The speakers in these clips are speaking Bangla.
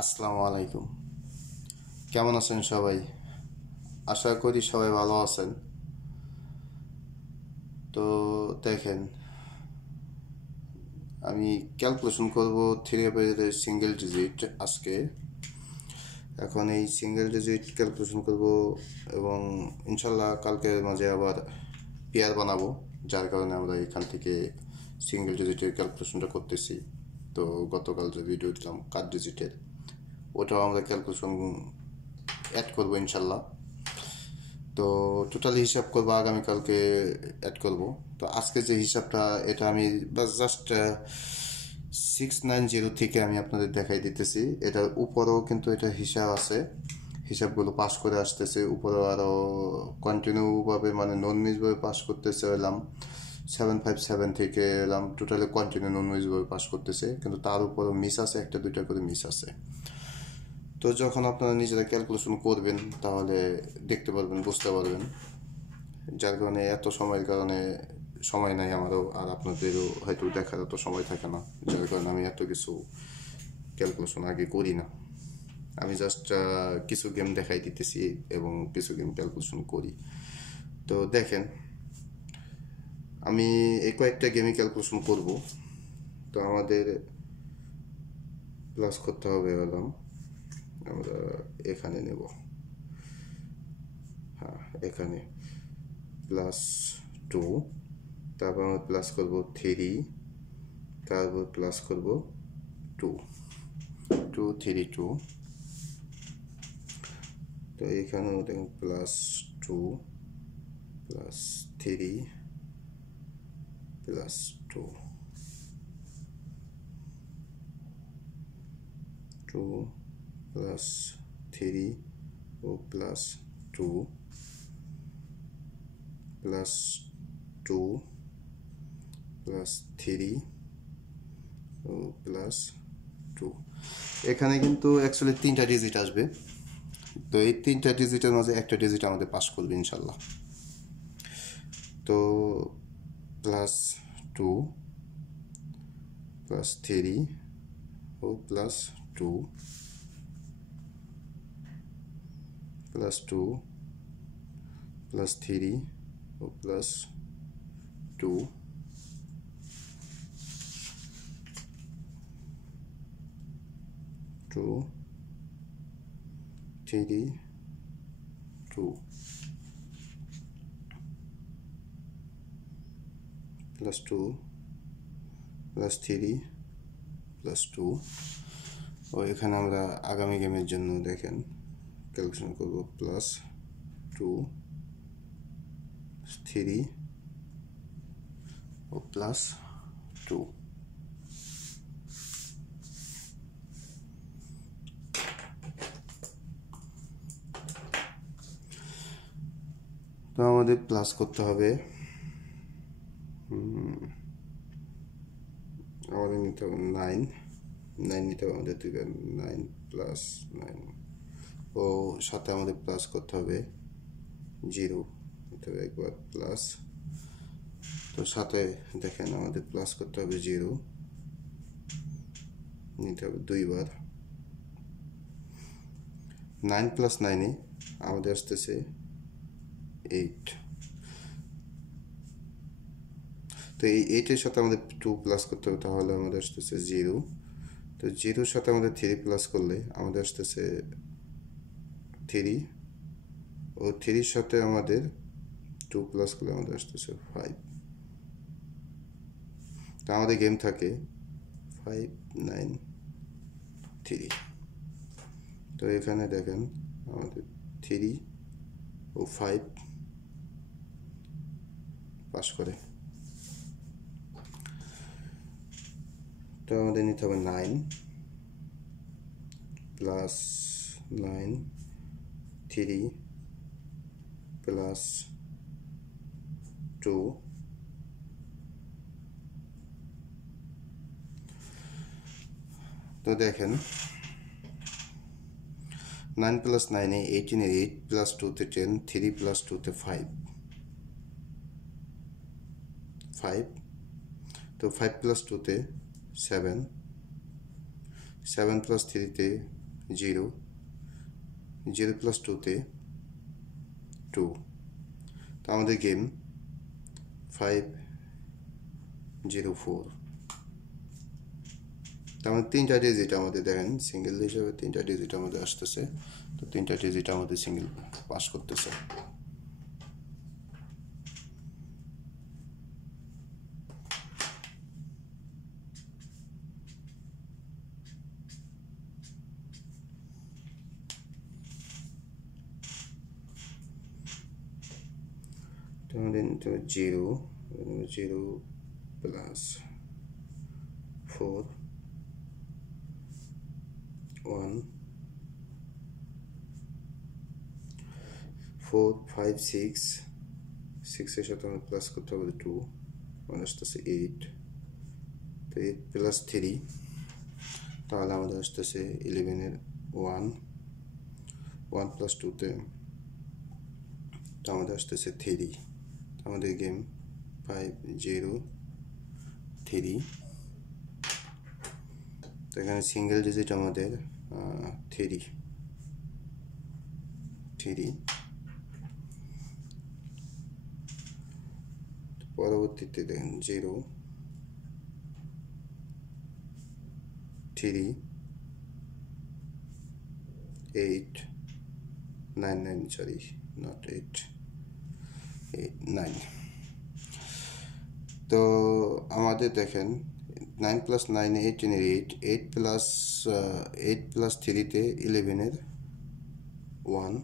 আসসালামু আলাইকুম। কেমন আছেন সবাই? আশা করি সবাই ভালো আছেন। তো দেখেন, আমি ক্যালকুলেশন করব থ্রি এর সিঙ্গেল ডিজিট আজকে। এখন এই সিঙ্গেল ডিজিট ক্যালকুলেশন করব এবং ইনশাল্লাহ কালকের মাঝে আবার পেয়ার বানাবো, যার কারণে আমরা এখান থেকে সিঙ্গেল ডিজিটের ক্যালকুলেশনটা করতেছি। তো গতকাল যে ভিডিও দিলাম কার ডিজিটের, ওটাও আমরা ক্যালকুলেশন অ্যাড করবো ইনশাল্লাহ। তো টোটালি হিসাব করবো আগামীকালকে অ্যাড করব। তো আজকে যে হিসাবটা, এটা আমি জাস্ট 690 থেকে আমি আপনাদের দেখাই দিতেছি। এটার উপরেও কিন্তু এটা হিসাব আছে, হিসাবগুলো পাস করে আসতেছে। উপরেও আরও কন্টিনিউভাবে মানে নন মিসভাবে পাস করতেছে এলাম 757 থেকে এলাম, টোটালি কন্টিনিউ নন মিসভাবে পাস করতেছে, কিন্তু তার উপরেও মিস আছে, একটা দুইটা করে মিস আছে। তো যখন আপনারা নিজেরা ক্যালকুলেশন করবেন তাহলে দেখতে পারবেন, বুঝতে পারবেন। যার কারণে এত সময়ের কারণে সময় নাই আমারও, আর আপনাদেরও হয়তো দেখার এত সময় থাকে না, যার কারণে আমি এত কিছু ক্যালকুলেশন আগে করি না। আমি জাস্ট কিছু গেম দেখাই দিতেছি এবং কিছু গেম ক্যালকুলেশন করি। তো দেখেন, আমি এই কয়েকটা গেমই ক্যালকুলেশন করব। তো আমাদের প্লাস করতে হবে হলাম, আমরা এখানে নেব, হ্যাঁ এখানে +2, তারপর আমরা প্লাস করব 3, তারপর প্লাস করব 2, 2 3 2। তো এখানেও দেখুন +2 +3 +2, 2 +3 ও +2 +2 +3 ও +2। এখানে কিন্তু অ্যাকচুয়ালি 3টা ডিজিট আসবে। তো এই 3টা ডিজিটের মাঝে একটা ডিজিট আমাদের পাস করবে ইনশাল্লাহ। তো +2 +3 ও +2 +2 +3 ও +2 2 3 2 +2 +3 +2। ও এখানে আমরা আগামী গেমের জন্য দেখেন ক্যালকুলেশন করব +2 3 ও +2। তো আমাদের প্লাস করতে হবে, আমাদের নিতে হবে 9 নিতে হবে আমাদের দুইবার, 9 + 9 ও সাথে আমাদের প্লাস করতে হবে 0 নিতে হবে একবার প্লাস। তো সাথে দেখেন আমাদের প্লাস করতে হবে 0 নিতে হবে দুইবার। 9 + 9 আমাদের আসতেছে 8। তো এই 8-এর সাথে আমাদের 2 প্লাস করতে হবে, তাহলে আমাদের আসতেছে 0। তো 0-র সাথে আমাদের 3 প্লাস করলে আমাদের আসতেছে 3, ও 3-র সাথে আমাদের 2 প্লাস করলে আমাদের আসতেছে 5। তো আমাদের গেম থাকে 5 9 3। তো এখানে দেখেন আমাদের 3 ও 5 পাস করে। তো আমাদের নিতে হবে 9 + 9 3 +2 তো দেখেন 9 + 9 18, 8 + 2 10, 3 + 2 5। তো 5 + 2 7, 7 + 3 0, 0 প্লাস 2তে 2। তো আমাদের গেম 504। তো আমাদের 3টা ডিজিট আমাদের দেখেন সিঙ্গেল হিসেবে 3টা ডিজিট আমাদের আসতেছে। তো 3টা ডিজিট আমাদের সিঙ্গেল পাস করতেছে। তো আমাদের 0 প্লাস 4 1 4 5 6 6 এর সাথে আমাদের প্লাস করতে হবে 2, আমাদের আসতেছে 8। তো 8 প্লাস 3 তাহলে আমাদের আসতেছে 11 এর 1 প্লাস 2তে তো আমাদের আসতেছে 3। আমাদের গেম 503। তো এখানে সিঙ্গেল ডিজিট আমাদের 3। পরবর্তীতে দেখেন 0 3 8 9 সরি নট 8 9। তো আমাদের দেখেন 9 প্লাস 9 18 এর 8, 8 প্লাস 3তে 11 এর 1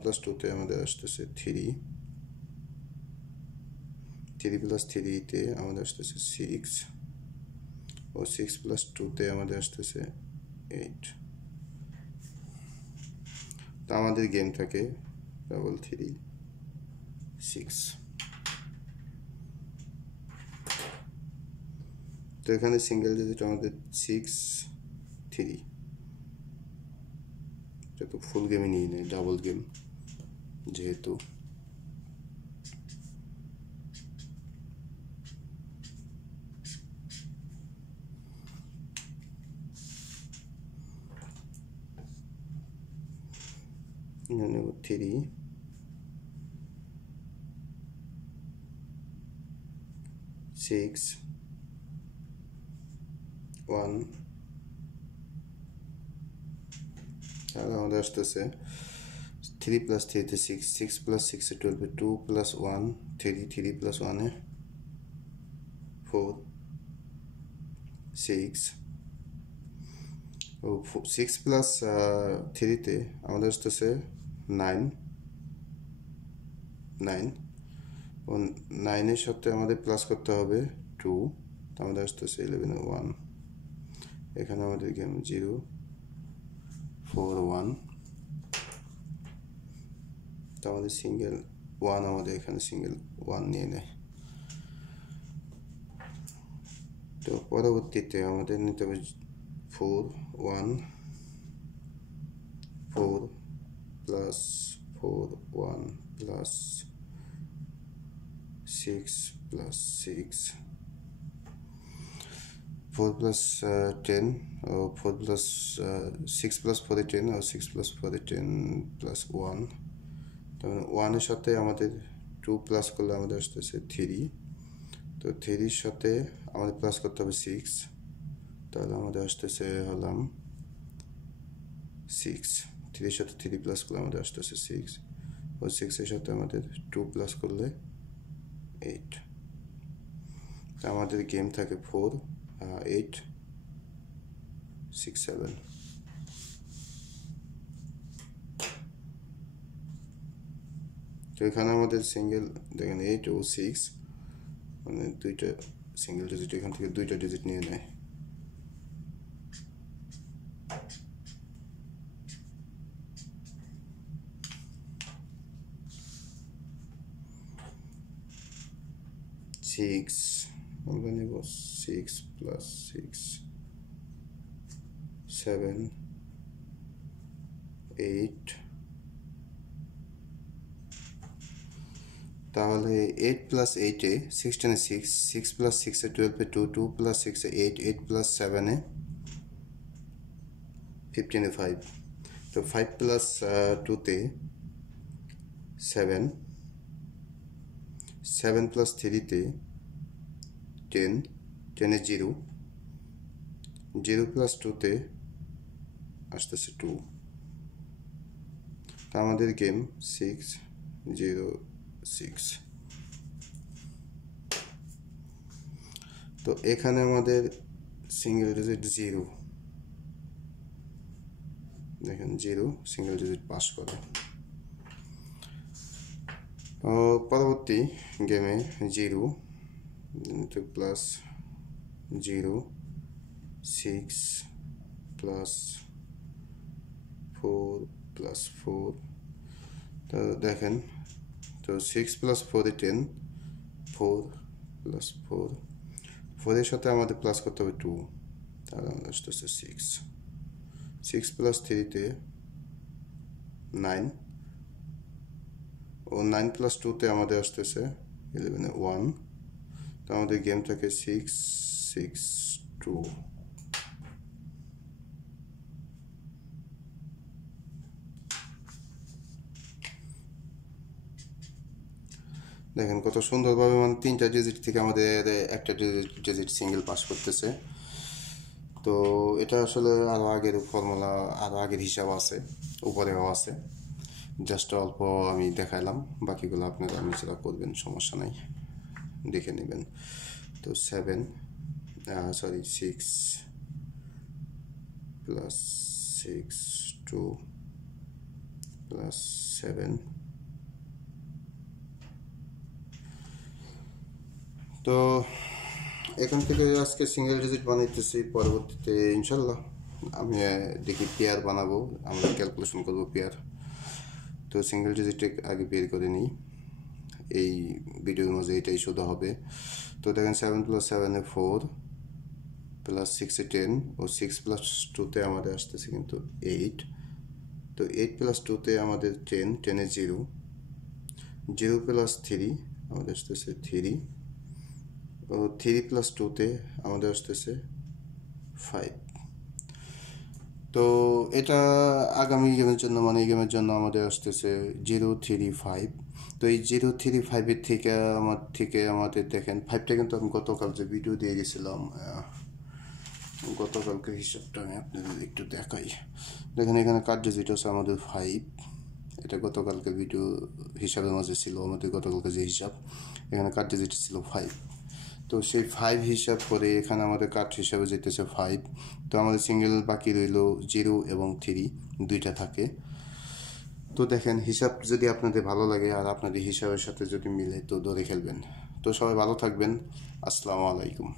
প্লাস 2তে আমাদের আসতেছে 3 প্লাস 3তে আমাদের আসতেছে 6 ও 6 প্লাস 2তে আমাদের আসতেছে 8। তো আমাদের গেম থাকে 336। তো এখানে সিঙ্গেল ডিজিট আমাদের 6 3। এটা তো ফুল গেমে নিয়ে নেয়, ডাবল গেম যেহেতু। নেব 3 6 1 তাহলে আমাদের আসতেছে 3 প্লাস 3তে 6, 6 প্লাস 6 12, 2 প্লাস 1 3, 3 প্লাস 1 4 6 ও 6 প্লাস 3তে আমাদের আসতেছে 9 ও 9 সাথে আমাদের প্লাস করতে হবে 2, তো আমাদের আসতেছে 11 1। এখানে আমাদের গেম 0 4 1। তো আমাদের সিঙ্গেল 1 আমাদের এখানে সিঙ্গেল 1 নিয়ে নেয়। তো পরবর্তীতে আমাদের নিতে হবে 4 1 4 প্লাস 4 1 প্লাস 6 প্লাস 6 4 প্লাস 10 ও 4 প্লাস 6 প্লাস 4 10 ও 6 প্লাস 4 10 প্লাস 1। তার মানে 1 এর সাথে আমাদের 2 প্লাস করলে আমাদের আসতেছে 3। তো 3 সাথে আমাদের প্লাস করতে হবে 6, তাহলে আমাদের আসতেছে হলাম 6। 3 সাথে 3 প্লাস করলে আমাদের আসতেছে 6 ও 6 এর সাথে আমাদের 2 প্লাস করলে 8। তো আমাদের গেম থাকে 4 8 6 7। তো এখানে আমাদের সিঙ্গেল দেখেন 8 ও 6 মানে দুইটা সিঙ্গেল ডিজিট, এখান থেকে দুইটা ডিজিট নিয়ে নেয়। আমরা নেব 6 প্লাস 6 7 8। তাহলে 8 প্লাস 8-এ 16 এ 6, 6 প্লাস 6-এ 12-এ 2, 2 প্লাস 6-এ 8, 8 প্লাস 7-এ 15 5, তো 5 প্লাস 2তে 7, 7 প্লাস 3তে 10, 10 এ 0, 0 প্লাস 2তে আসতেছে 2। তা আমাদের গেম 6 0 6। তো এখানে আমাদের সিঙ্গেল ডিজিট 0, দেখেন 0 সিঙ্গেল ডিজিট পাস করে। পরবর্তী গেমে 0 প্লাস 0 6 প্লাস 4 প্লাস 4, তো দেখেন তো 6 প্লাস 4 এ 10, 4 প্লাস 4, 4 এর সাথে আমাদের প্লাস করতে হবে 2, তাহলে আমাদের আসতেছে 6, 6 প্লাস 3তে 9, ও 9 প্লাস 2তে আমাদের আসতেছে 11 1, তো আমাদের গেম থাকে 6 6 2। দেখেন কত সুন্দরভাবে মানে 3টা ডিজিট থেকে আমাদের একটা ডিজিট সিঙ্গেল পাস করতেছে। তো এটা আসলে আরও আগের ফর্মুলা, আরও আগের হিসাব আছে, উপরেও আছে, জাস্ট অল্প আমি দেখাইলাম, বাকিগুলো আপনারা নিজেরা করবেন, সমস্যা নাই, দেখে নেবেন। তো 6 প্লাস 6 2 প্লাস 7, তো এখান থেকে আজকে সিঙ্গেল ডিজিট বানাইতেছি। পরবর্তীতে ইনশাল্লাহ আমি দেখি পেয়ার বানাবো, আমরা ক্যালকুলেশন করবো পেয়ার। তো সিঙ্গেল ডিজিট আগে বের করে নিই, এই ভিডিওর মাঝে এটাই শুধু হবে। তো দেখেন 7 প্লাস 7 এ 4, প্লাস 6 এ 10, ও 6 প্লাস 2তে আমাদের আসতেছে কিন্তু 8, তো 8 প্লাস 2তে আমাদের 10, 10 এ 0, 0 প্লাস 3 আমাদের আসতেছে 3, ও 3 প্লাস 2তে আমাদের আসতেছে 5। তো এটা আগামী গেমের জন্য, মানে এই গেমের জন্য আমাদের আসতেছে 0 3 5। তো এই 0 3 5-এর থেকে আমাদের দেখেন 5টা কিন্তু আমি গতকাল যে ভিডিও দিয়ে গেছিলাম, গতকালকে হিসাবটা আমি আপনাদের একটু দেখাই। দেখেন এখানে কার্ড ডিজিট আছে আমাদের 5, এটা গতকালকে ভিডিও হিসাবের মাঝে ছিল আমাদের, গতকালকে যে হিসাব, এখানে কার্ড ডিজিট ছিল 5। তো সেই 5 হিসাব করে এখানে আমাদের কার্ড হিসাবে যেতেছে 5। তো আমাদের সিঙ্গেল বাকি রইল 0 এবং 3, দুইটা থাকে। তো দেখেন হিসাব যদি আপনাদের ভালো লাগে আর আপনাদের হিসাবের সাথে যদি মিলে তো ধরে খেলবেন। তো সবাই ভালো থাকবেন, আসসালামু আলাইকুম।